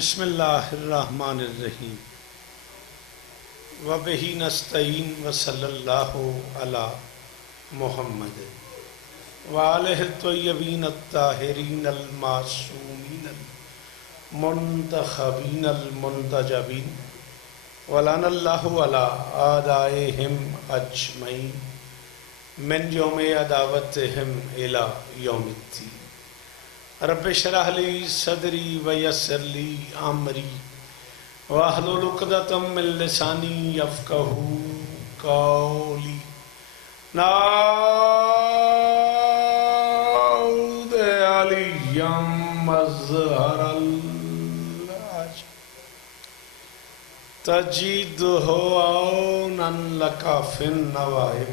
بسم اللہ الرحمن الرحیم وبہ نستعین وصلی اللہ علی محمد وآلہ الطیبین الطاہرین المعصومین المنتخبین المنتجبین ولعن اللہ علی اعدائہم اجمعین من یوم عداوتہم الی یوم الدین رب اشرح لی صدری ویسر لی امری واحلل عقدۃ من لسانی یفقہوا قولی نعوذ علی مظہر العجب تجدہ عونا لک فی النوائب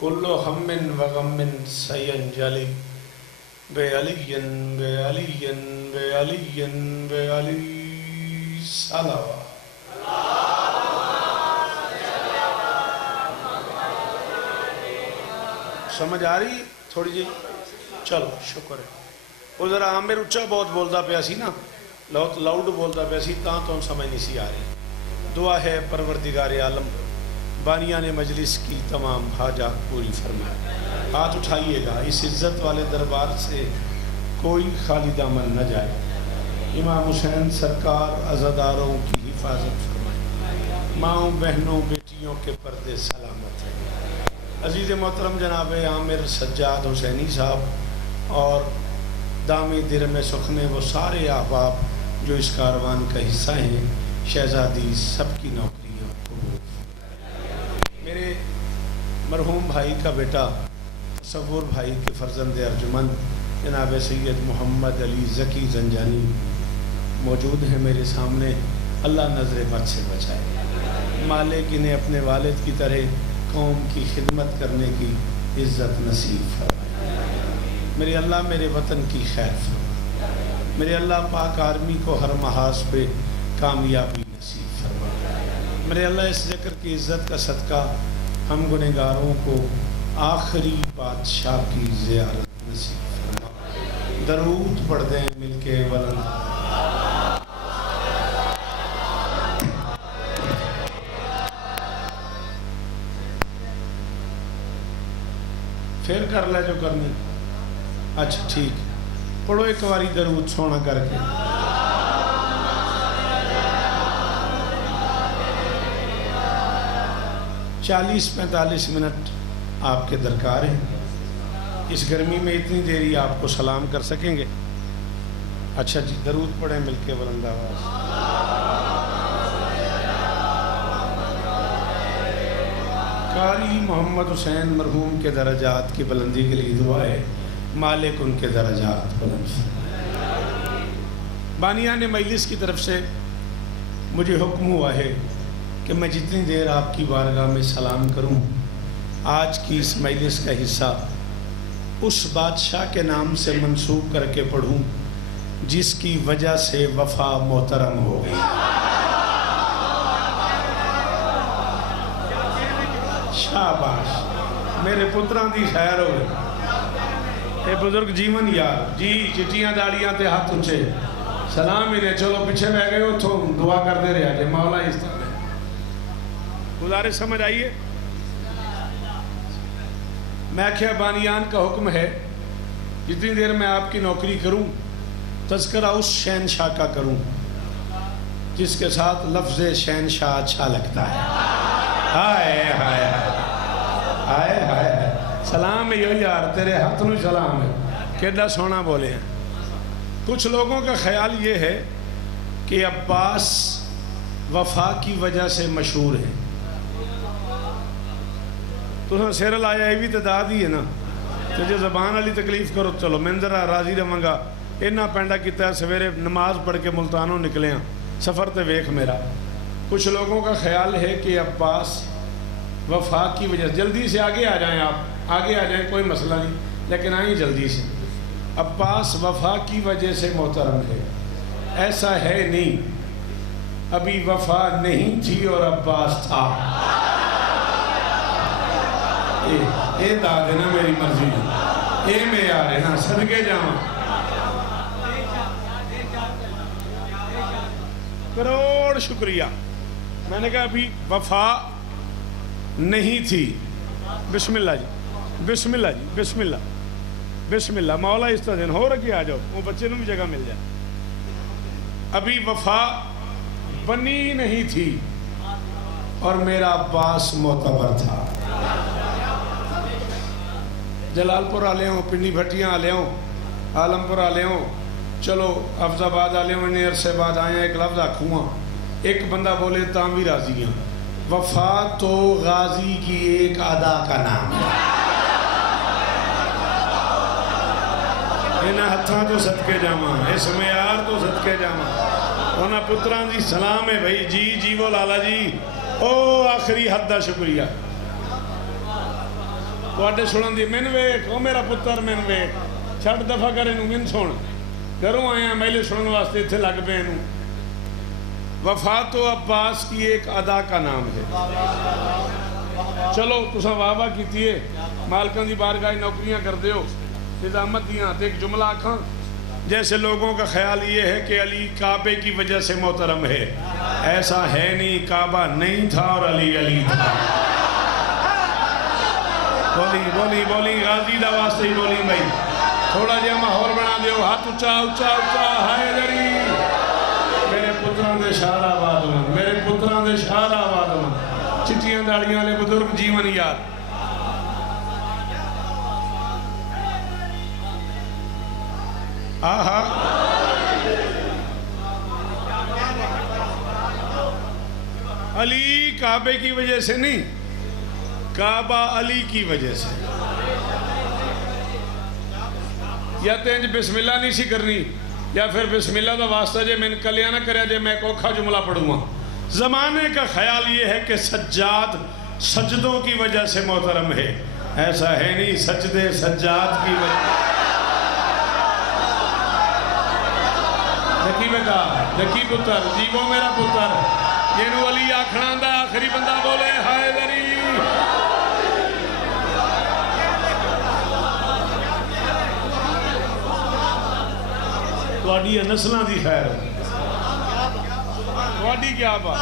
کل ہم وغم سینجلی بے علی صلوات. سمجھ آ رہی تھوڑی جی؟ چلو شکر ہے. وہ ذرا عامر اچھا بہت بولتا پیا سی نا، لاؤڈ بولتا پیا سی، تاں تو سمجھ نہیں سی آ رہی. دعا ہے پروردگار عالم بانیان مجلس کی تمام حاجات پوری فرمائے. ہاتھ اٹھائیے گا، اس عزت والے دربار سے کوئی خالی دامن نہ جائے. امام حسین سرکار عزاداروں کی حفاظت فرمائے، ماؤں بہنوں بیٹیوں کے پردے سلامت ہیں. عزیز محترم جناب عامر سجاد حسینی صاحب اور دامی درم سخن وہ سارے احباب جو اس کاروان کا حصہ ہیں، شہزادی سب کی نوکریاں قبول. میرے مرحوم بھائی کا بیٹا تصور بھائی کے فرزند ارجمند جناب سید محمد علی ذکی زنجانی موجود ہیں میرے سامنے. اللہ نظر بد سے بچائے، مالک انہیں اپنے والد کی طرح قوم کی خدمت کرنے کی عزت نصیب فرمائے. میرے اللہ میرے وطن کی خیر فرمائے. میرے اللہ پاک آرمی کو ہر محاذ پہ کامیابی نصیب فرمائے. میرے اللہ اس ذکر کی عزت کا صدقہ ہم گنہگاروں کو آخری بادشاہ کی زیارت نصیب فرمائے. درود پڑھ دیں مل کے بلند. پھر کر لے جو کرنی. اچھا ٹھیک، پڑھو ایک باری درود سونا کر کے. 40-45 منٹ آپ کے درکار ہیں. اس گرمی میں اتنی دیری آپ کو سلام کر سکیں گے؟ اچھا جی، درود پڑھیں مل کے بلند آواز. قاری محمد حسین مرحوم کے درجات کی بلندی کے لیے دعا ہے، مالک ان کے درجات بلند فرمائے. بانیان مجلس کی طرف سے مجھے حکم ہوا ہے کہ میں جتنی دیر آپ کی بارگاہ میں سلام کروں، آج کی اس مجلس کا حصہ اس بادشاہ کے نام سے منسوب کر کے پڑھوں جس کی وجہ سے وفا محترم ہو گئی. شاباش، میرے پتران دی خیر ہوئے. اے بزرگ جیون یار جی، چٹیاں داڑیاں تے ہاتھ اونچے سلام انہیں. چلو پیچھے بہ گئے ہو تو دعا کر دے رہے ہیں مولا اس طرح. گزارش سمجھ آئیے. میں کیا بانیان کا حکم ہے جتنی دیر میں آپ کی نوکری کروں تذکرہ اس شہنشاہ کا کروں جس کے ساتھ لفظ شہنشاہ اچھا لگتا ہے. ہائے ہائے ہائے ہائے، سلام ہے یار، تیرے ہاتھ نو سلام ہے. کیڈا سونا بولے ہیں. کچھ لوگوں کا خیال یہ ہے کہ عباس وفا کی وجہ سے مشہور ہیں. تو سیر لایا یہ بھی تعداد ہی ہے نا. تو جو زبان والی تکلیف کرو، چلو میں ذرا راضی رہاں. اینا پینڈا کیتا ہے سویرے نماز پڑھ کے ملتانوں نکلے ہیں سفر تے ویکھ میرا. کچھ لوگوں کا خیال ہے کہ عباس وفا کی وجہ سے، جلدی سے آگے آ جائیں، آپ آگے آ جائیں کوئی مسئلہ نہیں، لیکن آئیں جلدی سے. عباس وفا کی وجہ سے محترم ہے، ایسا ہے نہیں. ابھی وفا نہیں تھی اور عباس تھا. اے داد ہے نا میری مرضی، اے میں یار ہے نا صدقے جاؤں. کروڑ شکریہ. میں نے کہا ابھی وفا نہیں تھی. بسم اللہ جی, بسم اللہ جی, بسم اللہ, بسم اللہ. مولا اس طرح دن ہو رکھے آ جاؤ, وہ بچے نوں بھی جگہ مل جائے. ابھی وفا بنی نہیں تھی اور میرا عباس معتبر تھا. جلال پور آ لے ہوں, پنڈی بھٹیاں آ لے ہوں, عالم پور آ لے ہوں, چلو حفظ آباد آ لے ہوں, انہیں عرصے بعد آئے ہیں. ایک لفظ آکھوں, ایک بندہ بولے تاں بھی راضی ہیں. وفا تو غازی کی ایک ادا کا نام ہے. انہاں ہتھاں تو صدقے جاواں, اس معیار تو صدقے جاواں. انہاں پتران دی سلام ہے بھائی. جی جی وہ لالا جی, او آخری حد دا شکریہ. تواڈے سنن دی من ویکھ, او میرا پتر من ویکھ, چھٹ دفعہ کرے نو من سن. گھروں آئے ہیں میلے سنن واسطے اتھے لگ پے نو. وفا تو عباس کی ایک ادا کا نام ہے. چلو تساں واہ واہ کیتی ہے, مالکاں دی بارگاہ نوکریاں کردے ہو, نظامت دیاں. تے ایک جملہ آکھاں, جیسے لوگوں کا خیال یہ ہے کہ علی کعبے کی وجہ سے محترم ہے. ایسا ہے نہیں, کعبہ نہیں تھا اور علی علی تھا. بولی بولی بولی غازی دا واسطے ہی بولی بھائی. تھوڑا جہا ماحول بنا دیو, ہاتھ اچھا اچھا اچھا. ہائے دری میرے پتران دے شہر آباد ہوں, میرے پتران دے شہر آباد ہوں. چٹیاں داڑیاں لے بزرگ جیون یار. آہا علی کعبے کی وجہ سے نہیں, کعبہ علی کی وجہ سے. یا تینج بسم اللہ نہیں سی کرنی, یا پھر بسم اللہ دا واسطہ جے میں کلیاں نہ کریا جے میں کوکھا جملہ پڑھوں گا. زمانے کا خیال یہ ہے کہ سجاد سجدوں کی وجہ سے محترم ہے. ایسا ہے نہیں, سجدے سجاد کی وجہ. ذکی بیٹا, ذکی پتر, جی وہ میرا پتر, یہ نو علی آکھنا دا. آخری بندہ بولے ہائے دری. تواڈی نسلاں دی خیر, تواڈی کیا بات,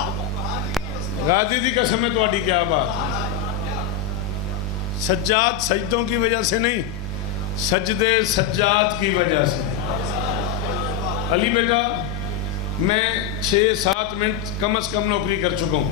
غازی دی قسم ہے تواڈی کیا بات. سجاد سجدوں کی وجہ سے نہیں, سجدے سجاد کی وجہ سے. علی بیٹا میں 6-7 منٹ کم از کم نوکری کر چکا ہوں.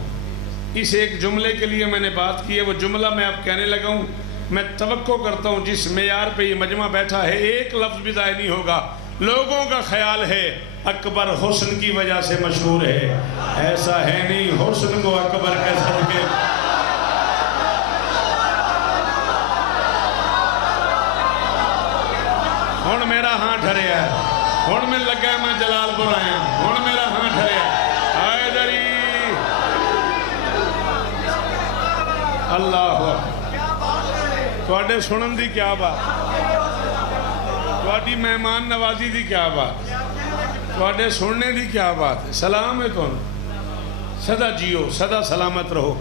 اس ایک جملے کے لیے میں نے بات کی ہے, وہ جملہ میں اب کہنے لگا ہوں. میں توقع کرتا ہوں جس معیار پہ یہ مجمع بیٹھا ہے ایک لفظ بھی ضائع نہیں ہوگا. لوگوں کا خیال ہے اکبر حسن کی وجہ سے مشہور ہے. ایسا ہے نہیں, حسن کو اکبر کے صدقے. ہن میرا ہاں ٹھریا ہے, ہن میں لگا ہے میں جلال پور آیا, ہن میرا ہاں ٹھریا. آئے دری اللہ. تواڈے سنن دی کیا بات, تواڈی مہمان نوازی دی کیا بات, تواڈے سننے دی کیا بات ہے. سلام ہے تون, سدا جیو, سدا سلامت رہو,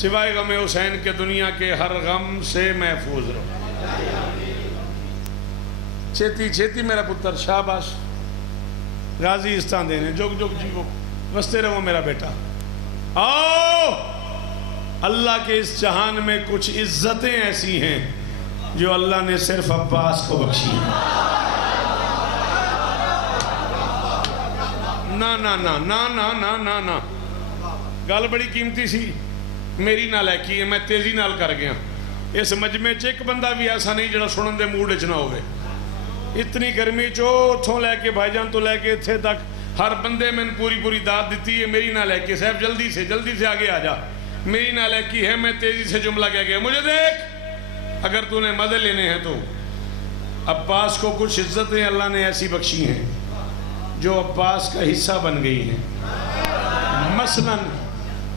سوائے غم حسین کے دنیا کے ہر غم سے محفوظ رہو. چھیتی چھیتی میرا پتر, شاباش. غازی استان دینے, جگ جگ جیو, وستے رہو میرا بیٹا. آؤ, اللہ کے اس جہان میں کچھ عزتیں ایسی ہیں جو اللہ نے صرف عباس کو بخشی ہیں. نا نا نا نا نا نا نا نا, گل بڑی قیمتی سی, میری نہ لیکی ہے, میں تیزی نال کر گیا. اس مجمع ایک بندہ بھی ایسا نہیں جڑا سنن دے موڈ وچ نہ ہوئے. اتنی گرمی چو اتھوں لے کے بھائی جان تو لے کے اتھے تک ہر بندے میں پوری پوری داد دیتی ہے. میری نہ لے کے صاحب جلدی سے آگے آ جا, میری نہ لے کی ہے. میں تیزی سے جملہ کہہ گیا, مجھے دیکھ, اگر تو نے مزے لینے ہیں تو عباس کو کچھ عزتیں اللہ نے ایسی بخشی ہیں جو عباس کا حصہ بن گئی ہیں. مثلاً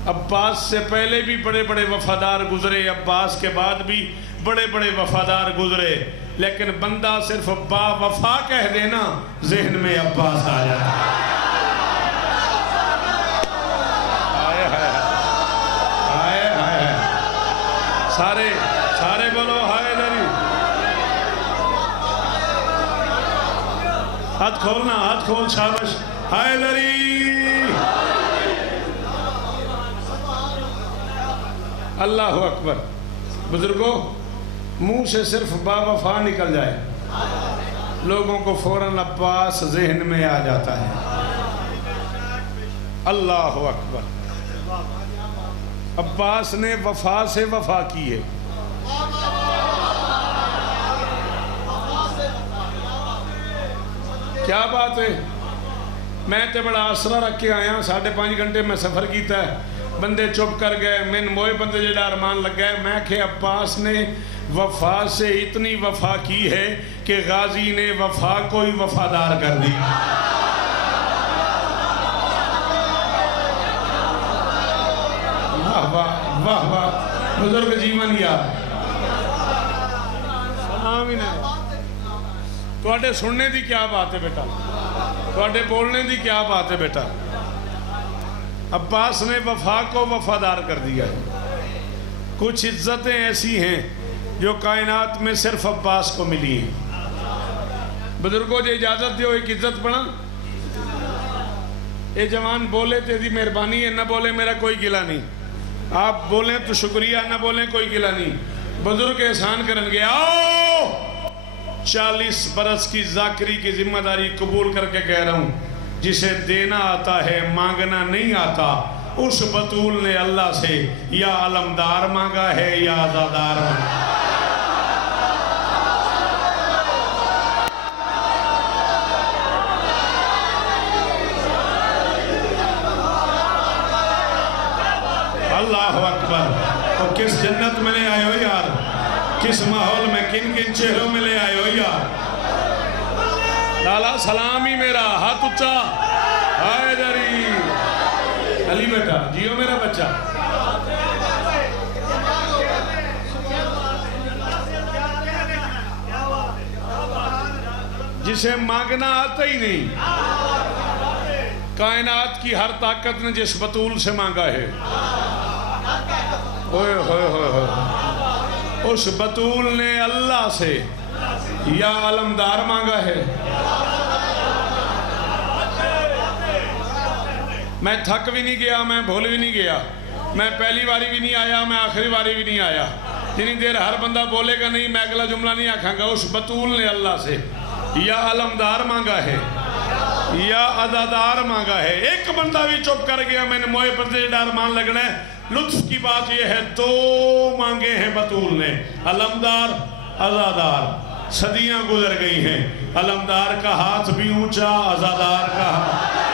عباس سے پہلے بھی بڑے بڑے وفادار گزرے, عباس کے بعد بھی بڑے بڑے وفادار گزرے, لیکن بندہ صرف با وفا کہہ دینا ذہن میں عباس آ جاتا ہے. سارے بولو ہائے دری. ہاتھ کھولنا, ہاتھ کھول, شابش. حیدری اللہ اکبر. بزرگوں منہ سے صرف با وفا نکل جائے لوگوں کو فوراً عباس ذہن میں آ جاتا ہے. اللہ اکبر. عباس نے وفا سے وفا کی ہے. کیا بات ہے. میں تے بڑا آسرا رکھ کے آیا 5.5 گھنٹے میں سفر کیتا ہے. بندے چپ کر گئے. من موئے بندے جڑا ارمان لگ گئے. میں کہ عباس نے وفا سے اتنی وفا کی ہے کہ غازی نے وفا کو ہی وفادار کر دی. واہ واہ واہ واہ. بزرگ جیون یار سلام ہی نہیں. توڑے سننے دی کیا بات ہے بیٹا, توڑے بولنے دی کیا بات ہے بیٹا. عباس نے وفا کو وفادار کر دیا ہے. کچھ عزتیں ایسی ہیں جو کائنات میں صرف عباس کو ملی ہیں. بزرگوں جو اجازت دیو ایک عزت پڑھا. اے جوان بولے تیری مہربانی ہے, نہ بولے میرا کوئی گلہ نہیں. آپ بولیں تو شکریہ, نہ بولیں کوئی گلہ نہیں. بزرگ احسان کرن گے. آؤ 40 برس کی ذاکری کی ذمہ داری قبول کر کے کہہ رہا ہوں, جسے دینا آتا ہے مانگنا نہیں آتا. اس بطول نے اللہ سے یا علمدار مانگا ہے یا آزادار مانگا. اللہ اکبر. تو کس جنت میں لے آئے ہو یار, کس ماحول میں کن کن چہروں میں لے آئے ہو یار. لالا سلامی میرا ہاتھ اچھا. حیدری علی بیٹا جیو میرا بچہ. جسے مانگنا آتا ہی نہیں. کائنات کی ہر طاقت نے جس بطول سے مانگا ہے, ہوئے ہوئے ہوئے ہوئے, اس بطول نے اللہ سے یا علمدار مانگا ہے. میں تھک بھی نہیں گیا, میں بھول بھی نہیں گیا. میں پہلی باری بھی نہیں آیا, میں آخری باری بھی نہیں آیا. جتنی دیر ہر بندہ بولے گا نہیں میں اگلا جملہ نہیں آکھاں گا. اس بطول نے اللہ سے یا علمدار مانگا ہے یا عزادار مانگا ہے. ایک بندہ بھی چپ کر گیا میں نے موئے بندے ڈار مان لگنا ہے. لطف کی بات یہ ہے 2 مانگے ہیں بطول نے, علمدار عزادار. صدیاں گزر گئی ہیں, علمدار کا ہاتھ بھی اونچا, عزادار کا ہاتھ.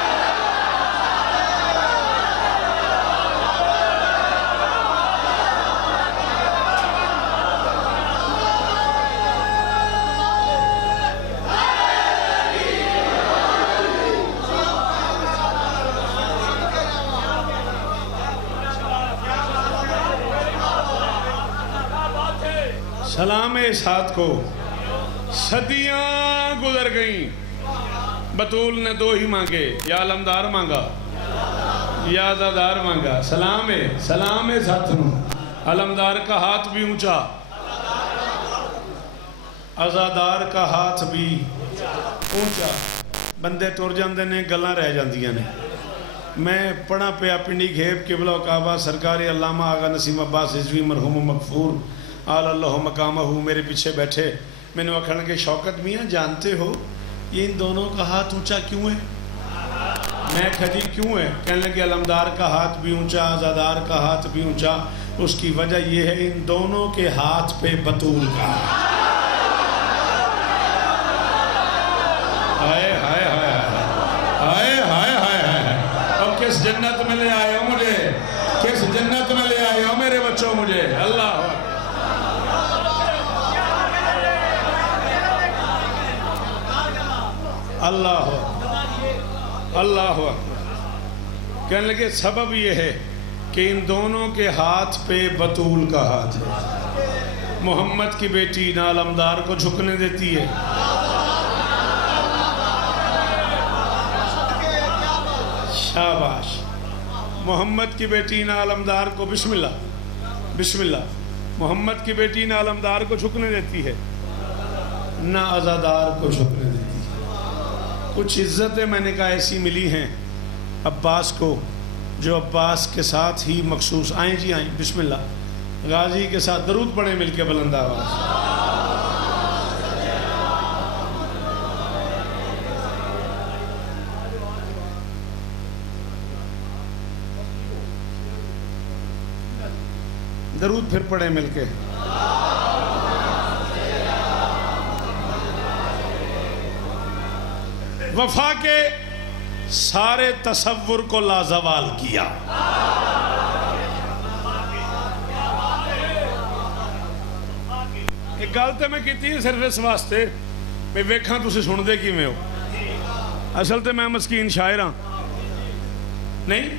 سلام اس ہاتھ کو. صدیاں گزر گئیں, بطول نے 2 ہی مانگے, یا علمدار مانگا یا عزادار مانگا. سلام ہے ساتھ نو. علمدار کا ہاتھ بھی اونچا, عزادار کا ہاتھ بھی اونچا. بندے ٹر جاندے نے, گلاں رہ جاندیاں نے. میں پڑھا پیا پنڈی گھیب قبلہ و کعبہ سرکار علامہ آغا نسیم عباس رضوی مرحوم و مغفور آل اللہ مقامہ. میرے پیچھے بیٹھے, میں نے وکھن کے شوکت میاں جانتے ہو یہ ان دونوں کا ہاتھ اونچا کیوں ہے؟ میں کہا جی کیوں ہے؟ کہنے لگے علمدار کا ہاتھ بھی اونچا, عزادار کا ہاتھ بھی اونچا. اس کی وجہ یہ ہے ان دونوں کے ہاتھ پہ بطول کا. ہائے ہائے ہائے ہائے ہائے ہائے ہائے. اور کس جنت میں لے آئے ہو مجھے, کس جنت میں لے آئے ہو میرے بچوں مجھے. اللہ اللہ اللہ. کہنے لگے سبب یہ ہے کہ ان دونوں کے ہاتھ پہ بطول کا ہاتھ ہے. محمد کی بیٹی نہ علمدار کو جھکنے دیتی ہے, شاباش. محمد کی بیٹی نہ علمدار کو بسم اللہ بسم اللہ. محمد کی بیٹی نہ علمدار کو جھکنے دیتی ہے, نہ عزادار کو جھکنے دیتی ہے. کچھ عزتیں میں نے کہا ایسی ملی ہیں عباس کو جو عباس کے ساتھ ہی مخصوص. آئیں جی آئیں, بسم اللہ. غازی کے ساتھ درود پڑھیں مل کے بلند آواز. درود پھر پڑھیں مل کے. وفا کے سارے تصور کو لازوال کیا. ایک گل تو میں کیتی ہے صرف اس واسطے میں ویکھاں تسی سن دے کی میں ہو. اصل تے میں مسکین شاعر ہاں نہیں.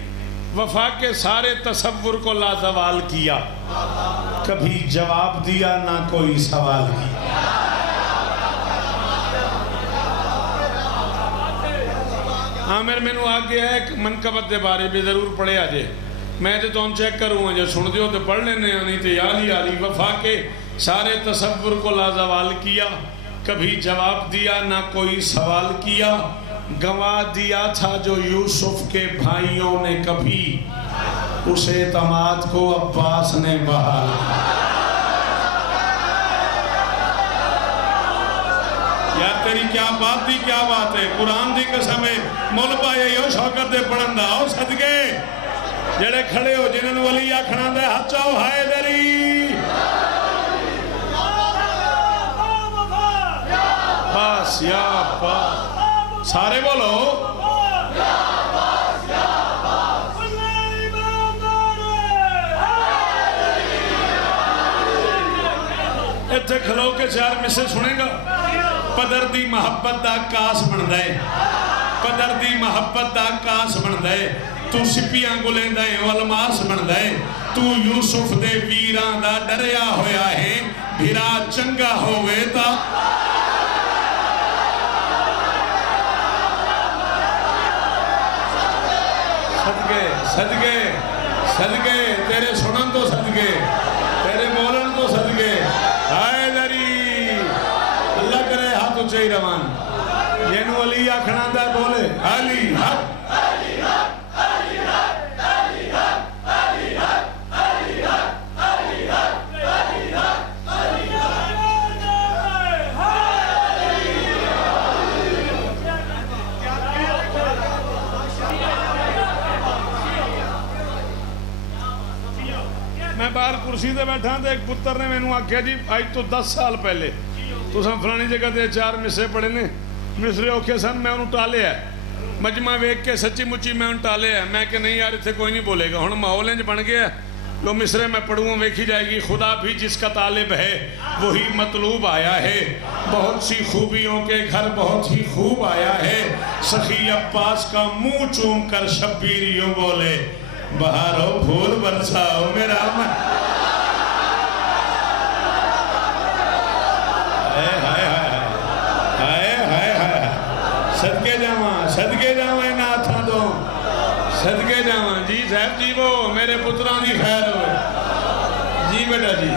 وفا کے سارے تصور کو لازوال کیا, کبھی جواب دیا نہ کوئی سوال کیا. عامر میں نو آگے ہے ایک منقبت دے بارے بھی ضرور پڑھے آجے. میں تے تو چیک کروں جو سن دیو تے پڑھ لینے نہیں تے یالی آلی. وفا کے سارے تصور کو لازوال کیا, کبھی جواب دیا نہ کوئی سوال کیا. گنوا دیا تھا جو یوسف کے بھائیوں نے کبھی, اس اعتماد کو عباس نے بحال کیا. یار تیری کیا بات دی, کیا بات ہے. قرآن دی قسم ہے مول پائے یو شوکت دے پڑھن دا. او صدقے جڑے کھڑے ہو جنہوں ولی آکھنا دے ہاتھ چاہو ہائے دری. باس یا باس سارے بولو. اتھے کھلو کے چار میں سے سنیں گا. پدر دی محبت دا کاس بن دائے, پدر دی محبت دا کاس بن دائے. تو سپیاں گلیں دائیں والماس بن دائے. تو یوسف دے ویران دا ڈریا ہویا ہے, بھیرا چنگا ہوئے تا. صدقے صدقے صدقے تیرے سنن تو صدقے, تیرے بولن تو صدقے. آئے دری اللہ کرے ہاتھ اچھے ہی روان. جنہوں علی آکھنا دا بولے علی حق علی حق علی حق علی حق علی حق علی حق علی حق علی حق علی میں باہر کرسی دے بیٹھا تھا. ایک پتر نے میں نے آکھیا جی آج تو 10 سال پہلے تو سن فلانی جگہ دے 4 مصرے پڑھے نے. مصرے اوکھے سن میں انہوں ٹالے ہے مجمع ویک کے سچی مچی میں انہوں ٹالے ہے. میں کہ نہیں یار اتھے کوئی نہیں بولے گا. ہن ماحول انج بن گیا لو مصرے میں پڑھوں ویکھی جائے گی. خدا بھی جس کا طالب ہے وہی مطلوب آیا ہے, بہت سی خوبیوں کے گھر بہت ہی خوب آیا ہے. سخی عباس کا منہ چوم کر شبیر یوں بولے بہارو پھول برساؤ میرا من. صدقے جاواں صدقے جاواں نہ تھا دو صدقے جاواں. جی صاحب جی وہ میرے پتران دی خیر ہوئے. جی بیٹا جی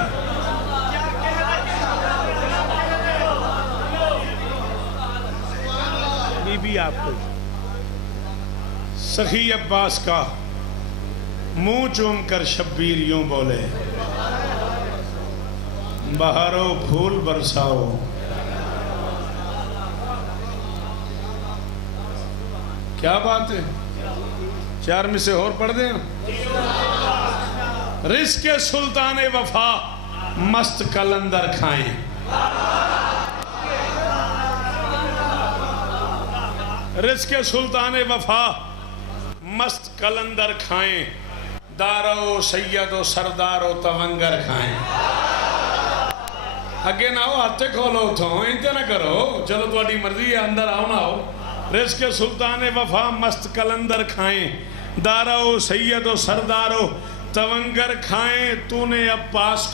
بی بی آپ کو سخی عباس کا منہ چوم کر شبیر یوں بولے بہارو پھول برساؤ. کیا بات ہے. 4 میں سے اور پڑھ دیں. رزق سلطان وفا مست کلندر کھائیں. رزق سلطان وفا مست کلندر کھائیں. دارو سید و سردار و تونگر کھائیں. اگے نہ ہو ہاتھے کھولو تھو انتے نہ کرو. چلو تو اڈی مرضی ہے اندر آؤ نہ ہو. رزق سلطان وفا مست کلندر کھائیں. دارو سید و سردار و تونگر کھائیں. تو نے عباس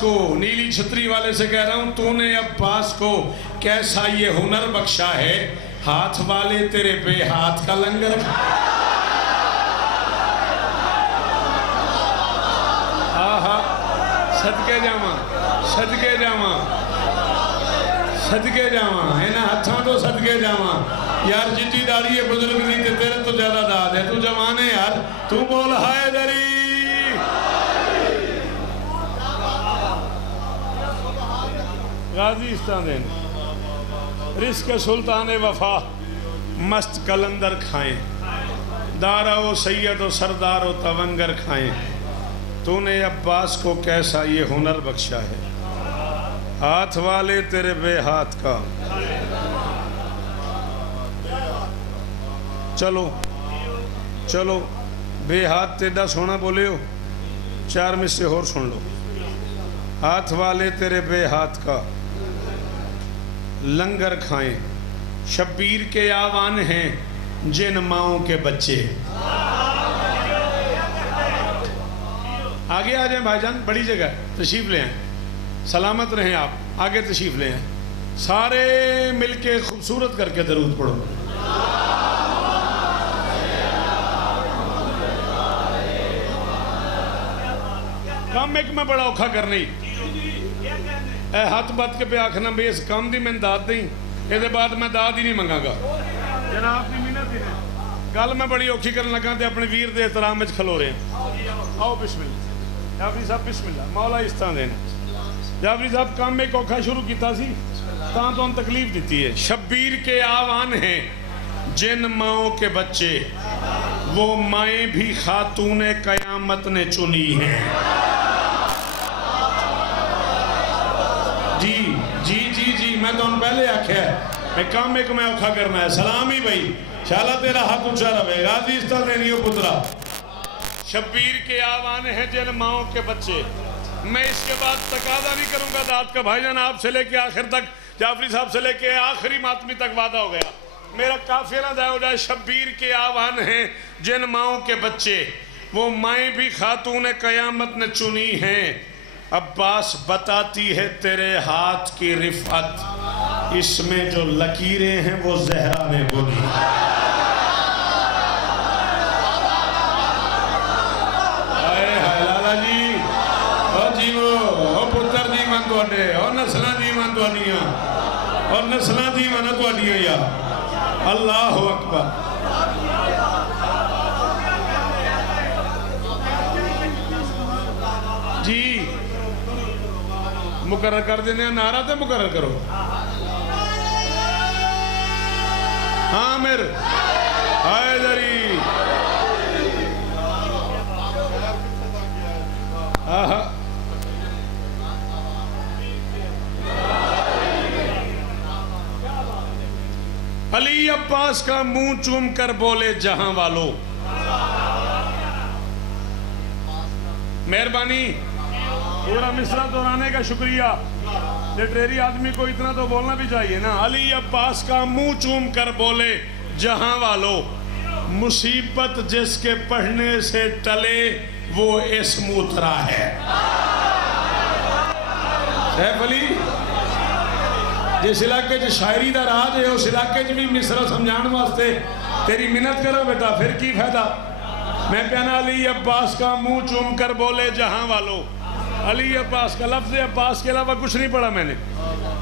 کو نیلی چھتری والے سے کہہ رہا ہوں, تو نے عباس کو کیسا یہ ہنر بخشا ہے, ہاتھ والے تیرے بے ہاتھ کا لنگر کھائیں. آہا صدقے جاواں صدقے جاواں صدقے جاواں انہاں ہتھاں تو صدقے جاواں یار جتنی داڑھی ہے بزرگ دی تے تیرے تو زیادہ داد ہے تو جوان ہے یار تو بول حیدری غازی استاندین رزق سلطان وفا مست کلندر کھائیں دارا و سید و سردار و تونگر کھائیں تو نے عباس کو کیسا یہ ہنر بخشا ہے ہاتھ والے تیرے بے ہاتھ کا چلو چلو بے ہاتھ تیڈا سونا بولے ہو چار میں سے اور سن لو ہاتھ والے تیرے بے ہاتھ کا لنگر کھائیں شبیر کے آوان ہیں جن ماؤں کے بچے آگے آ جائیں بھائی جان بڑی جگہ تشریف لے آئیں سلامت رہیں آپ آگے تشریف لے آئیں سارے مل کے خوبصورت کر کے درود پڑھو کام ایک میں بڑا اوکھا کرنی اے ہاتھ بات کے پہ آکھنا بے اس کام دی میں داد دیں یہ دے بعد میں داد ہی نہیں منگا گا جناب دی منت ہی نہیں گل میں بڑی اوکھی کرنے لگا تے اپنے ویر دے احترام میں کھلو رہے ہیں آؤ بسم اللہ جعفری صاحب بسم اللہ مولا استان دینا جعفری صاحب کام میں ایک اوکھا شروع کیتا سی تاں تو ان تکلیف دیتی ہے شبیر کے آوان ہیں جن ماؤں کے بچے وہ مائیں بھی خاتون قیامت نے چنی ہیں جی جی جی جی میں تو ان پہلے آکھیا ہے میں کام ایک میں اوکھا کرنا ہے سلامی بھائی شالا تیرا ہاتھ اونچا رہے غازی استان دینیو پترا شبیر کے آوان ہیں جن ماؤں کے بچے میں اس کے بعد تقاضا نہیں کروں گا داد کا بھائی جان آپ سے لے کے آخر تک جعفری صاحب سے لے کے آخری ماتمی تک وعدہ ہو گیا میرا کافیہ نہ ضائع ہو جائے شبیر کے آوان ہیں جن ماؤں کے بچے وہ مائیں بھی خاتون قیامت نے چنی ہیں عباس بتاتی ہے تیرے ہاتھ کی رفعت اس میں جو لکیریں ہیں وہ زہرا نے بنی لالا جی او جیو او پتر جی من تو اڈے او نسلہ جی من تو اڈیاں اور نسلہ جی من تو اڈیاں یا اللہ اکبر جی مقرر کر دینے نعرہ تے مقرر کرو عامر حیدری علی عباس کا منہ چوم کر بولے جہاں والو مہربانی پورا مصرع دہرانے کا شکریہ لٹریری آدمی کو اتنا تو بولنا بھی چاہیے نا علی عباس کا منہ چوم کر بولے جہاں والو مصیبت جس کے پڑھنے سے ٹلے وہ اسم اترا ہے سیف علی جس علاقے جو شاعری دا راج ہے اس علاقے جو بھی مصرع سمجھان واسطے تیری منت کرو بیٹا پھر کی فائدہ میں پیانا علی عباس کا منہ چوم کر بولے جہاں والو علی عباس کا لفظ عباس کے علاوہ کچھ نہیں پڑھا میں نے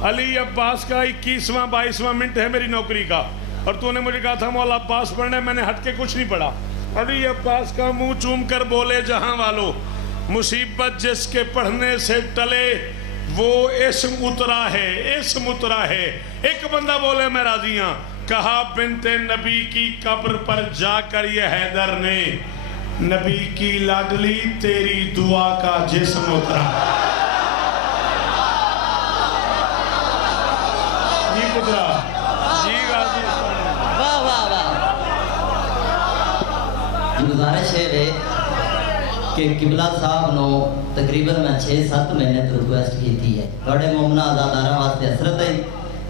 علی عباس کا 21واں 22واں منٹ ہے میری نوکری کا اور تو نے مجھے کہا تھا مولا عباس پڑھنا ہے میں نے ہٹ کے کچھ نہیں پڑھا علی عباس کا منہ چوم کر بولے جہاں والو مصیبت جس کے پڑھنے سے ٹلے وہ اسم اترا ہے اسم اترا ہے ایک بندہ بولے میں راضی ہاں کہا بنت نبی کی قبر پر جا کر یہ حیدر نے نبی کی لاڈلی تیری دعا کا جسم اترا جی پترا جی غازی واہ واہ واہ گزارش ہے کہ قبلہ صاحب نو تقریباً میں 6-7 مہینے تو ریکویسٹ کی تھی ہے تھوڑے مومنہ آزادارہ واسطے حسرت ہے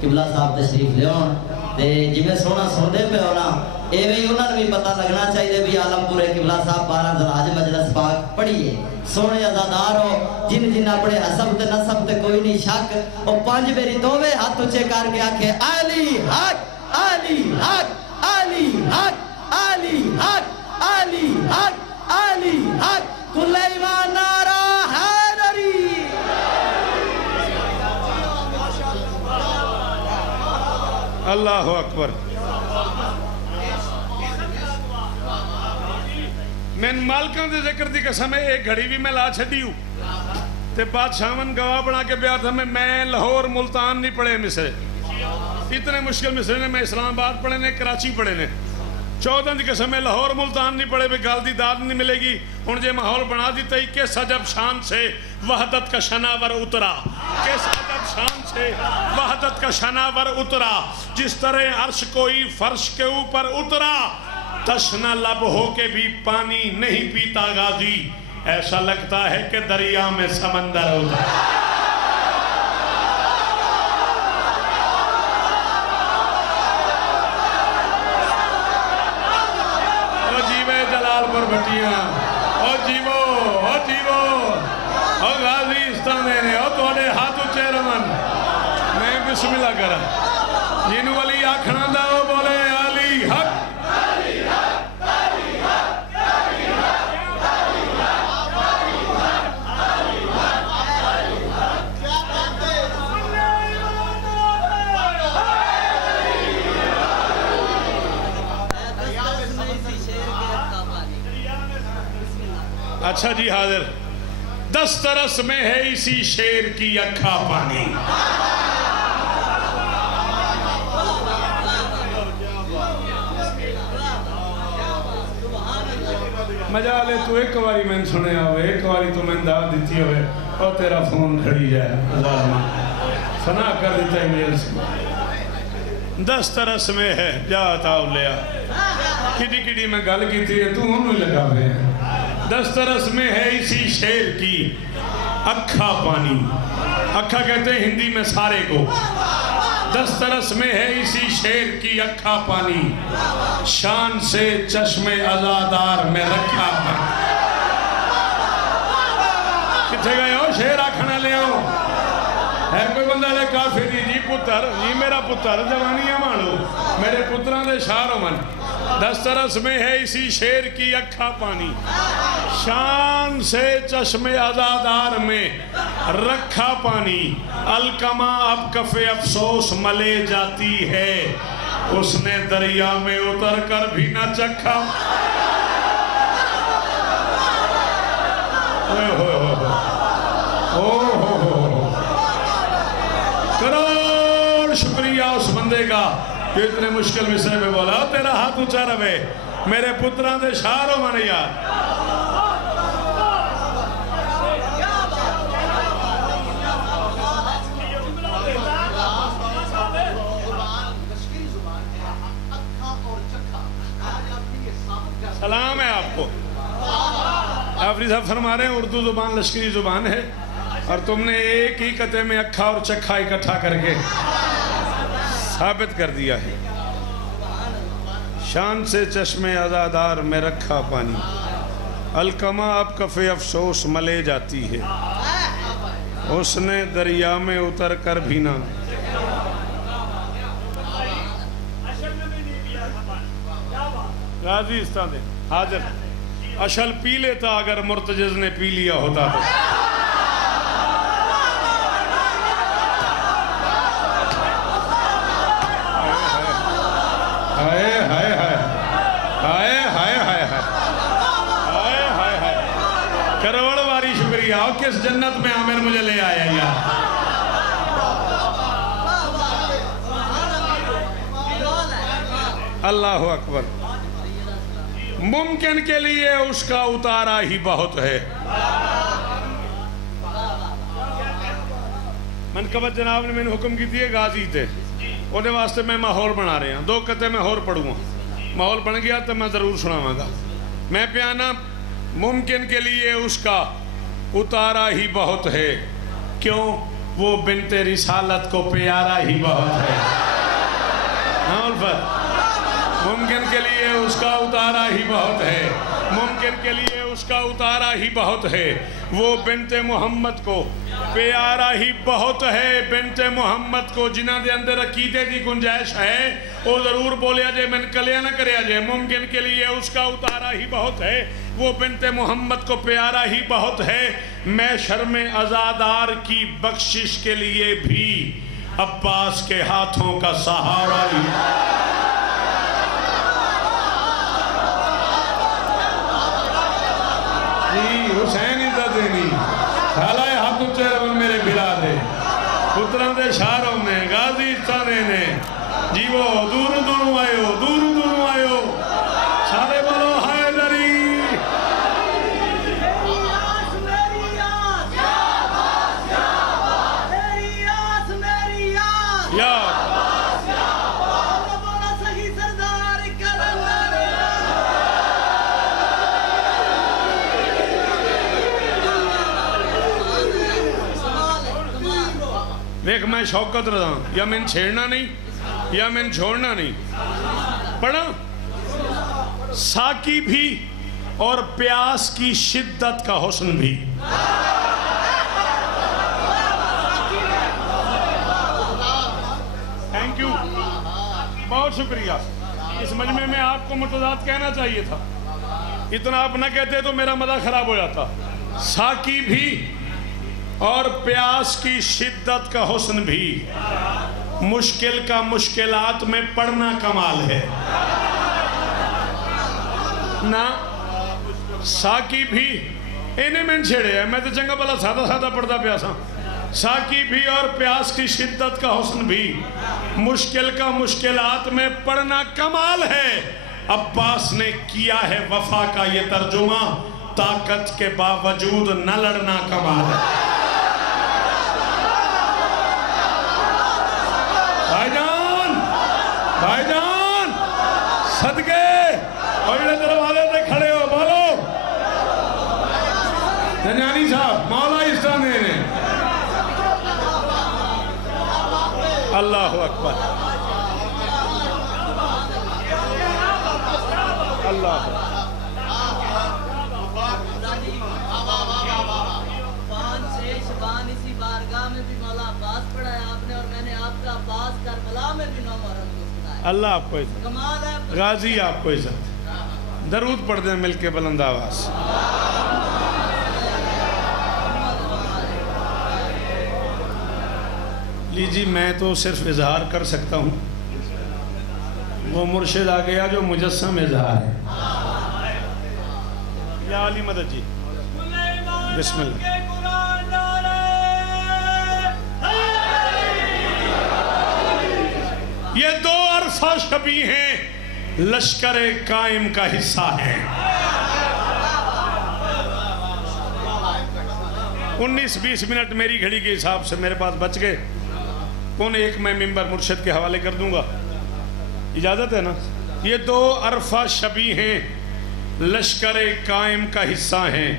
قبلہ صاحب تشریف لیون تے جی میں سونا سن دے پہ ہونا اے وہی انہوں نے بھی پتہ لگنا چاہیے بھی عالم پورے قبلہ صاحب 12 ذراج مجلس پاک پڑھیے سونے ازادار ہو جن جن اپنے حسب تے نصب تے کوئی نہیں شک اور 5 میری دووے ہاتھ اچھے کر کے آکھے علی حق علی حق علی حق علی حق علی حق علی حق کل ایمان نعرہ حیدری اللہ اکبر. میں مالکاں دے ذکر دی قسم ہے ایک گھڑی بھی میں لا چھڈی ہوں تے بادشاہن گواہ بنا کے بیان تھا میں لاہور ملتان نہیں پڑھے مصرے اتنے مشکل مصرے نے میں اسلام آباد پڑھے نے کراچی پڑھے نے 14 دی قسم ہے لاہور ملتان نہیں پڑھے بھی گال دی داد نہیں ملے گی ہن جے ماحول بنا دیتا ہی کس عجب شان سے وحدت کا شناور اترا کس عجب شان سے وحدت کا شناور اترا جس طرح عرش کوئی فرش کے اوپر اترا تشنا لب ہو کے بھی پانی نہیں پیتا غازی ایسا لگتا ہے کہ دریا میں سمندر ہوتا ہے او جیوے جلال پر بٹیاں او جیوو او غازی استانے نے او توڑے ہاتھو چیرمن میں بسم اللہ کرا جنو علی آکھنا دا وہ بولے علی حق اچھا جی حاضر دسترس میں ہے اسی شیر کی اکھا پانی مجالے تو ایک واری میں سنے آوے ایک واری تو میں داد دیتی ہوئے اور تیرا فون کھڑی جائے سنا کر دیتا ہے میل سے دسترس میں ہے جاتا لیا کٹی کٹی میں گل کی تھی تو انہوں لگا ہوئے ہیں دسترس میں ہے اسی شیر کی اکھا پانی اکھا کہتے ہیں ہندی میں سارے کو دسترس میں ہے اسی شیر کی اکھا پانی شان سے چشم ازادار میں رکھا پانی کتھے گئے ہو شیر آکھنا لے ہو ہے کوئی بندہ لے کافری جی پتر جی میرا پتر جوانیاں مانو میرے پتران دے شارو من دسترس میں ہے اسی شیر کی اکھا پانی شان سے چشم ازادار میں رکھا پانی الکما اب کف افسوس ملے جاتی ہے اس نے دریا میں اتر کر بھی نہ چکھا کروڑ شکریہ اس بندے کا کہ اتنے مشکل مصرے میں بولا تیرا ہاتھ اونچا رہے میرے پتران دے شارو من یار سلام ہے آپ کو آفری صاحب فرما رہے ہیں اردو زبان لشکری زبان ہے اور تم نے ایک ہی قطعے میں اکھا اور چکھا اکٹھا کر کے ثابت کر دیا ہے شان سے چشم ازادار میں رکھا پانی الکما اب کف افسوس ملے جاتی ہے اس نے دریا میں اتر کر بھی نہ غازی استان دے حاضر اشل پی لیتا اگر مرتجز نے پی لیا ہوتا تو کروڑ واری شکریہ کس جنت میں عامر مجھے لے آیا یار اللہ اکبر ممکن کے لیے اس کا اتارا ہی بہت ہے منقبت جناب نے میں نے حکم کی تھی غازی تھے انہیں واسطے میں ماحول بنا رہے ہیں 2 قطعے میں اور پڑھوں گا ماحول بن گیا تو میں ضرور سناواں گا میں پیانا ممکن کے لیے اس کا اتارا ہی بہت ہے کیوں وہ بنت رسالت کو پیارا ہی بہت ہے ہاں الفت ممکن کے لیے اس کا اتارا ہی بہت ہے ممکن کے لیے اس کا اتارا ہی بہت ہے وہ بنت محمد کو پیارا ہی بہت ہے بنت محمد کو جنہ دے اندر عقیدے دی گنجائش ہے وہ ضرور بولیا جائے من کلیا نہ کریا جائے ممکن کے لیے اس کا اتارا ہی بہت ہے وہ بنت محمد کو پیارا ہی بہت ہے میں شرم ازادار کی بخشش کے لیے بھی عباس کے ہاتھوں کا سہارا لیا۔ حسین عزت دینی سالہ ہاتھ اچھے رون میرے بلا دے پتران دے شاروں میں غازی چانے نے جیو دور دور آئیو دور دور آئیو سارے بولو حیدری دیکھ میں شوکت رضا یا میں چھیڑنا نہیں یا میں چھوڑنا نہیں پڑھا ساکی بھی اور پیاس کی شدت کا حسن بھی تھینک یو بہت شکریہ اس مجمع میں آپ کو متضاد کہنا چاہیے تھا اتنا آپ نہ کہتے تو میرا مزہ خراب ہو جاتا ساکی بھی اور پیاس کی شدت کا حسن بھی مشکل کا مشکلات میں پڑھنا کمال ہے نا ساکی بھی انہیں میں چھڑے ہیں میں تو چنگا بلا سادہ سادہ پڑھتا پیاسا ساکی بھی اور پیاس کی شدت کا حسن بھی مشکل کا مشکلات میں پڑھنا کمال ہے عباس نے کیا ہے وفا کا یہ ترجمہ طاقت کے باوجود نہ لڑنا کمال ہے بھائی جان صدقے اور یہ دروازے پہ کھڑے ہو بولو جنانی صاحب مولا اسلامی نے اللہ اکبر اللہ اسی بارگاہ میں بھی مولا عباس پڑھا ہے آپ نے اور میں نے آپ کا عباس کربلا میں بھی نام عرب اللہ آپ کو عزت غازی آپ کو عزت درود پڑھ دیں مل کے بلند آواز لیجی میں تو صرف اظہار کر سکتا ہوں وہ مرشد آ گیا جو مجسم اظہار ہے یا علی مدد جی بسم اللہ یہ دو عرفہ شبی ہیں لشکر قائم کا حصہ ہیں 19-20 منٹ میری گھڑی کے حساب سے میرے پاس بچ گئے کون ایک میں ممبر مرشد کے حوالے کر دوں گا اجازت ہے نا یہ دو عرفہ شبی ہیں لشکر قائم کا حصہ ہیں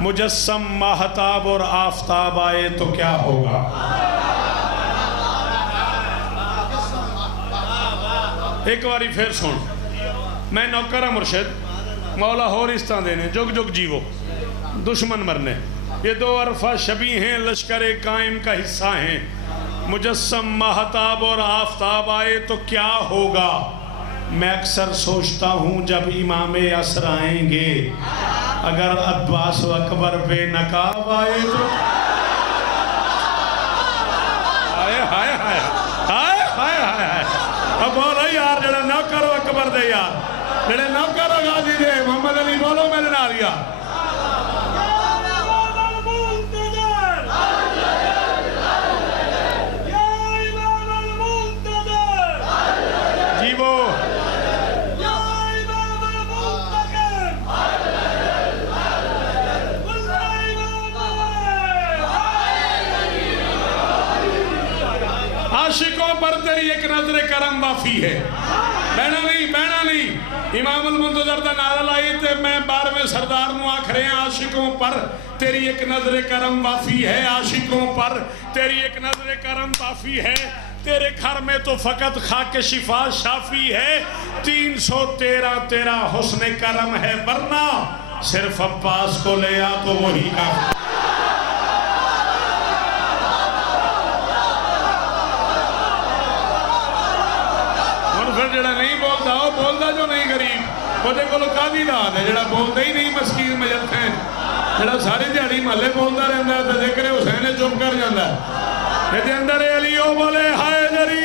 مجسم ماہتاب اور آفتاب آئے تو کیا ہوگا ایک باری پھر سن میں نوکرہ مرشد مولا ہو رستہ دینے جگ جگ جیو دشمن مرنے یہ دو عرفہ شبی ہیں لشکر قائم کا حصہ ہیں مجسم ماہتاب اور آفتاب آئے تو کیا ہوگا میں اکثر سوچتا ہوں جب امام عصر آئیں گے اگر عباس و اکبر بے نقاب آئے تو آئے ہائے ہائے ہائے ہائے ہائے اب بولو یار جڑے نوکر و اکبر دے یار جڑے نوکر و غازی دے محمد علی بولو میرے نال یار عاشقوں پر تیری ایک نظر کرم وافی ہے بہنا نہیں امام المنتظر دا نعرہ لائی تے میں بار میں سردار نو آکھ رہے ہیں عاشقوں پر تیری ایک نظر کرم وافی ہے عاشقوں پر تیری ایک نظر کرم وافی ہے تیرے گھر میں تو فقط خاک شفا شافی ہے 313 تیرا حسن کرم ہے ورنہ صرف عباس کو لے آ تو وہی کا جڑا نہیں بولتا وہ بولتا جو نہیں غریب وہ دے کو قاضی داد ہے جڑا بولتا ہی نہیں مسکین مجد ہے جڑا ساری دیہڑی محلے بولتا رہتا ہے تو ذکر حسین چپ کر جاتا ہے یہ اندر علیو بولے حیدری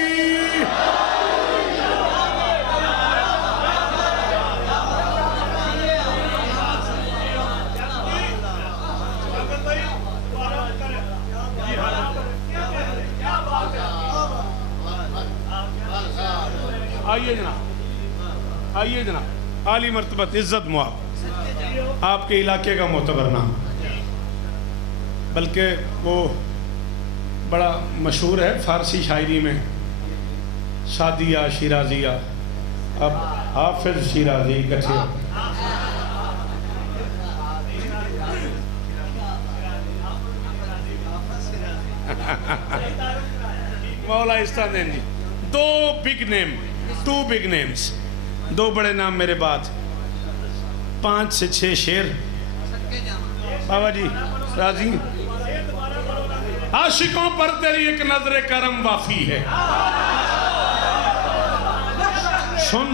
آئیے جناب، آئیے جناب، عالی مرتبت عزت مواب، آپ کے علاقے کا معتبر نام، بلکہ وہ بڑا مشہور ہے فارسی شاعری میں، شادیہ شیرازیہ، اب حافظ شیرازی کچھے مولا استادین جی، دو بگ نیمز، دو بڑے نام میرے بعد، 5 سے 6 شعر بابا جی راضی عاشقوں پر تیری ایک نظر کرم وافی ہے، سن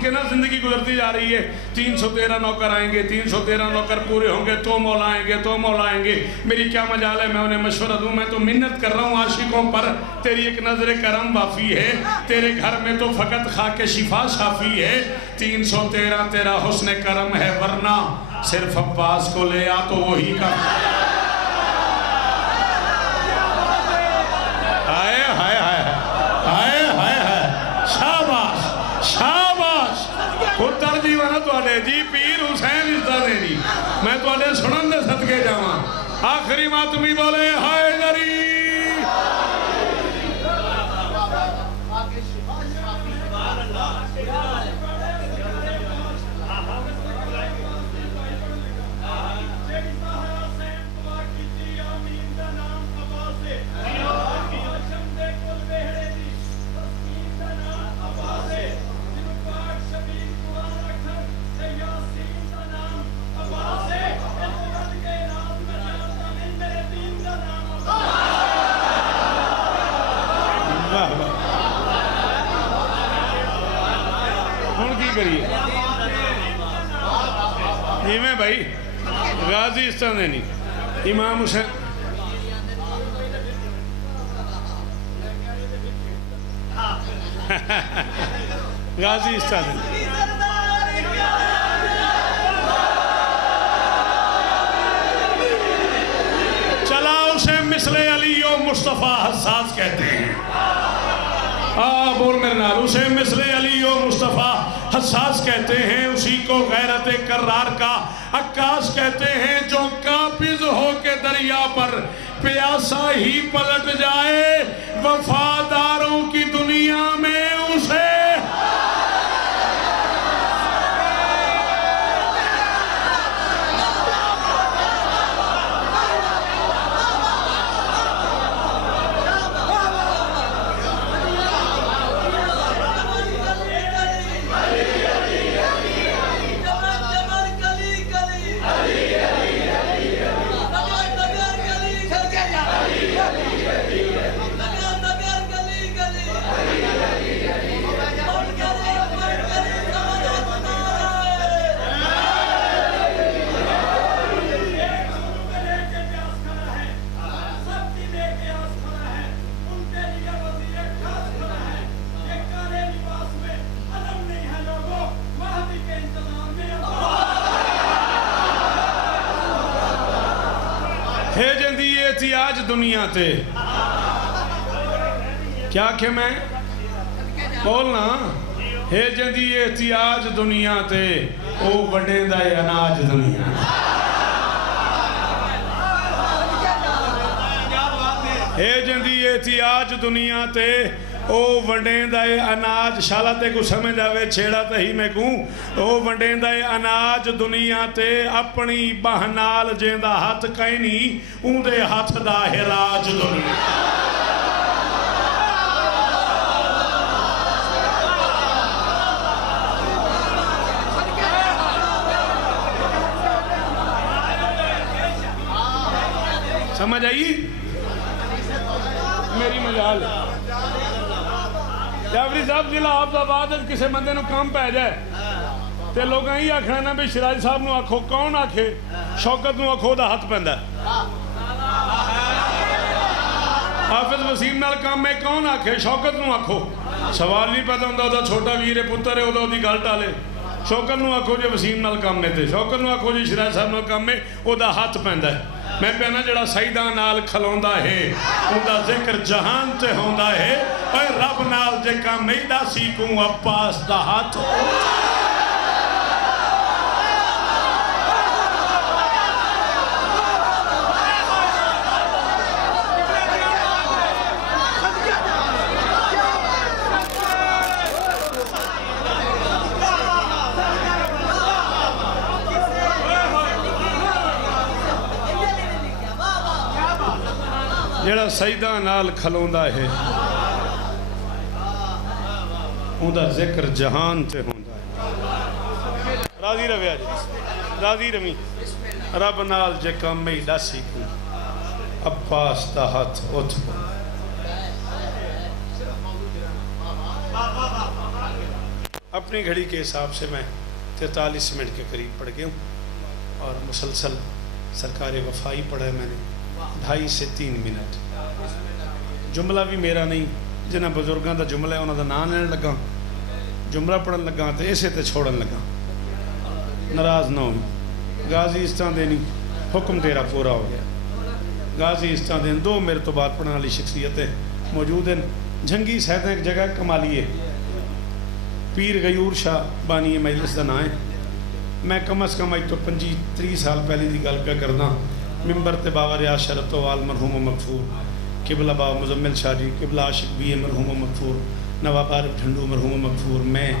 کے نا زندگی گزرتی جا رہی ہے، 313 نوکر آئیں گے، 313 نوکر پورے ہوں گے تو مولا آئیں گے، میری کیا مجال ہے میں انہیں مشورہ دوں، میں تو منت کر رہا ہوں عاشقوں پر تیری ایک نظر کرم وافی ہے، تیرے گھر میں تو فقط خاک شفا شافی ہے، 313 تیرا حسن کرم ہے ورنہ صرف عباس کو لے آ تو وہی کا پتر جی وانا تو آلے جی پیر حسین عزت جی میں تو آلے سنن دے صدقے جاواں آخری ماتمی بولے حیدری میں بھائی غازی استادینی امام حسین غازی استادینی چلا اسے مثل علی و مصطفیٰ حساس کہتے ہیں بول میرے نال اسے مثل علی و مصطفیٰ حساس کہتے ہیں اسی کو غیرت کرار کا عکاس کہتے ہیں جو قابض ہو کے دریا پر پیاسا ہی پلٹ جائے وفاداروں کی دنیا میں اسے احتیاج دنیا تے کیا کہ میں بولنا ہے جندی احتیاج دنیا تے او وڈیں دا اناج دنیا ہے جندی احتیاج دنیا تے او وڈیں دا اناج شالا تے کو سمجھ آوے چھیڑا تے ہی میں کوں او وڈیں دا اناج دنیا تے اپنی بہنال جیندہ ہاتھ کائنی اون دے ہاتھ دا ہراج دنیا سمجھ آئی میری مجال جعفری صاحب ضلع حافظ آباد کسی بندے نو کام پہ جائے تے لوگ ہی آکھنا نا بھی شراج صاحب نو آکھو کون آکھے شوکت نو آکھو دا ہاتھ پہندا حافظ وسیم نال کام میں کون آکھے؟ شوکت نو آکھو، سوال نہیں پیدا ہوندا دا چھوٹا ویر پتر ہے او دی گل ٹالے. شوکت نو آکھو جی وسیم نال کام میں تے، شوکت نو آکھو جی شراج صاحب نال کام میں او دا ہاتھ پیندا ہے. میں پہنا جڑا سیداں نال کھلوندا ہے اوندا ذکر جہان تے ہوندا ہے. اے رب نال جے کام میں دا سیکوں عباس دا ہاتھ. جڑا سیداں نال کھلوندا ہے اوندا ذکر جہان تے ہوندا ہے. راضی رویا جی، راضی روی. رب نال جے کام میں ڈاسی کو عباس دا ہاتھ اٹھ. اپنی گھڑی کے حساب سے میں 43 منٹ کے قریب پڑھ گیا ہوں اور مسلسل سرکار وفائی پڑھے میں نے 2.5 سے 3 منٹ. جملہ بھی میرا نہیں، جنہ بزرگاں دا جملہ ہے انہوں دا نام لینے لگا، جملہ پڑھن لگا تو اسے تے چھوڑن لگا. ناراض نہ ہوئی. غازی استان دینی حکم تیرا پورا ہو گیا. غازی استان دین 2 میرے تو بعد پڑھنے والی شخصیتیں موجود ہیں. جھنگی سہتے ایک جگہ کمالی ہے، پیر غیور شاہ بانی مجلس دا نام ہے. میں کم از کم تو 25-30 سال پہلے دی گل پہ کرنا. ممبر تے بابا ریاض شرط وال مرحوم و مغفور، قبلہ بابا مزمل شاہ جی، قبلہ عاشق بی اے مرحوم و مغفور، نواب عارف ڈھنڈو مرحوم و مغفور، میں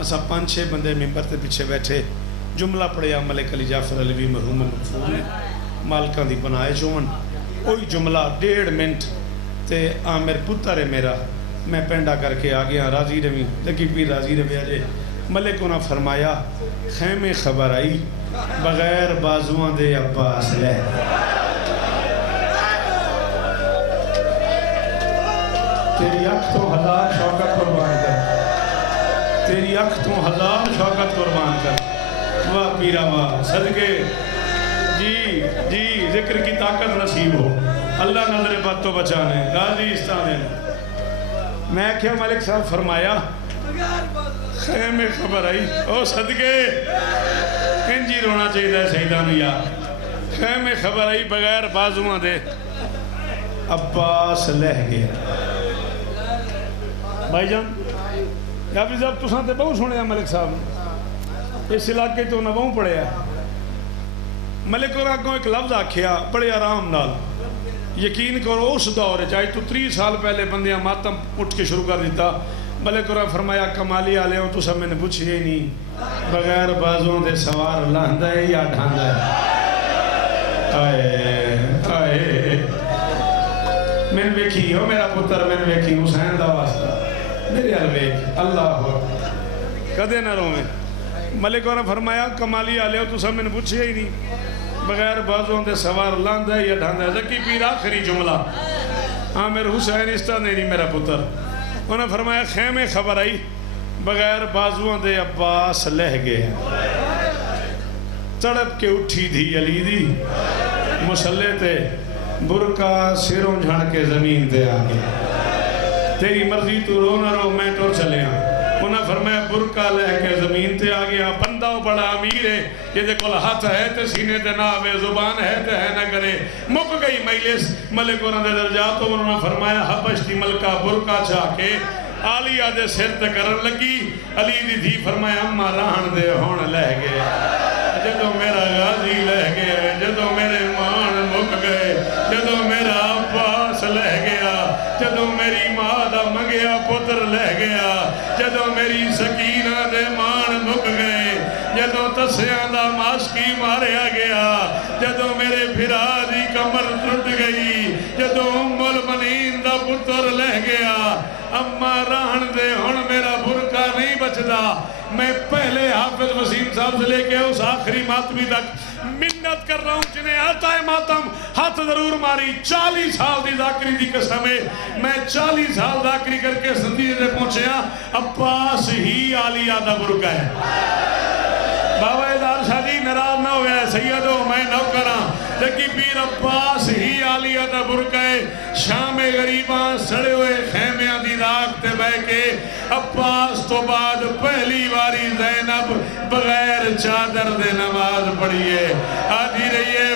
اسا 5-6 بندے ممبر تے پیچھے بیٹھے جملہ پڑھیا ملک علی جعفر علوی مرحوم و مغفور نے مالکاں دی بنائے چون. کوئی جملہ 1.5 منٹ تے عامر پتر ہے میرا، میں پینڈا کر کے آ گیا. راضی روی لکی پیر راضی روی جے. ملک انہاں فرمایا خیمے خبر آئی بغیر بازوان دے عباس لے. تیری اکھ تو 1000 شوکت قربان کر، تیری اکھ تو 1000 شوکت قربان کر. واہ پیرا واہ صدقے جی جی ذکر کی طاقت نصیب ہو. اللہ نظر بد تو بچانے. راضی استانے میں کیا ملک صاحب فرمایا خیمے خبر آئی او صدقے انجی رونا چاہیے سیدان یار. خیمے خبر آئی بغیر بازوان دے عباس لہ گیا. بھائی جان یا بھی صاحب تساں تے بہت سنے ہیں ملک صاحب اس علاقے تو نہ بہت پڑھے ہیں. ملک اور آگوں ایک لفظ آکھیا بڑے آرام نال. یقین کرو اس دور چاہے تو 30 سال پہلے بندیاں ماتم اٹھ کے شروع کر دیتا. ملک اور فرمایا کمالی آلے ہوں تو سب میں نے پوچھی ہی نہیں بغیر بازوں دے سوار لاندہ ہے یا ڈھاندہ ہے. آئے آئے میں ویکھی ہو میرا پتر، میں ویکھی حسین دا واسطہ میرے الویک اللہ ہو کدے نہ رو میں. ملک اور فرمایا کمالی آلے ہو تو سب میں نے پوچھی ہی نہیں بغیر بازوں دے سوار لاندہ ہے یا ڈھاندہ ہے. ذکی پیر آخری جملہ عامر حسین استہ نہیں میرا پتر. انہوں نے فرمایا خیمے خبر آئی بغیر بازوان دے عباس لہ گئے. تڑپ کے اٹھی دھی علی دی مسلح تے برکا سروں جھڑ کے زمین دے آگے. تیری مرضی تو رو نہ رو میں تو چلے ہاں. انہوں نے فرمایا برکا لہ کے زمین تے آگیا. بندہ بڑا امیر ہے یہ دے کل ہاتھ ہے تے سینے تے ناوے زبان ہے تے ہے نہ کرے. مک گئی مجلس. ملک انہوں نے درجات انہوں نے فرمایا حبش دی ملکہ برکا چاہ کے آلیہ دے سر تے کرن لگی. علی دی دھی فرمایا اممہ راہن دے ہون لہ گئے. جدو میرا غازی لہ گئے، جدو میرے مان مک گئے، جدو میرا عباس لہ گیا، جدو میری ماں دا منگیا پتر لہ گیا، جدو میری سکینہ دے مان مک گئے، جدو تسیاں دا ماسکی ماریا گیا، جدو میرے بھرا دی کمر ٹوٹ گئی، جدو ام المنین دا پتر لہ گیا. اما راہن دے ہن میرا برکا نہیں بچدا. میں پہلے حافظ وسیم صاحب سے لے کے اس آخری ماتمی تک منت کر رہا ہوں جنہیں آتا ہے ماتم ہاتھ ضرور ماری. 40 سال دی ذاکری دی قسم ہے. میں 40 سال ذاکری کر کے زندگی سے پہنچیا عباس ہی آلیہ دا برکا ہے. بابا ادار شاہ جی ناراض نہ ہو گیا سیدو میں نوکراں لکی پیر عباس ہی آلیہ دا برکے شام غریباں سڑے ہوئے خیمیاں دی راک تے بے کے عباس تو بعد پہلی واری زینب بغیر چادر دے نماز پڑھیے آدھی رہیے